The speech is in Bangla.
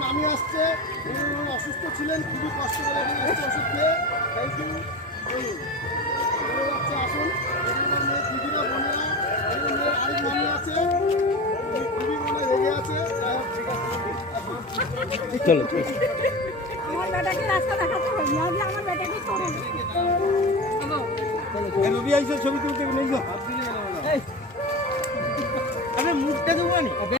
মামি আসছে, অসুস্থ ছিলেন, খুবই কষ্ট করে ওষুধ খেয়ে। Thank you. আসুন, মেয়ে দিদিরা বোনেরা, মেয়ের আরেক মামি আছে, খুবই মনে রেগে আছে। চলো আমার বেটাকে রাস্তা দেখাতে হবে, আমার বেটাকে করে রবি আইসো ছবি তুলতে নেই গো, মুখটা দেবো।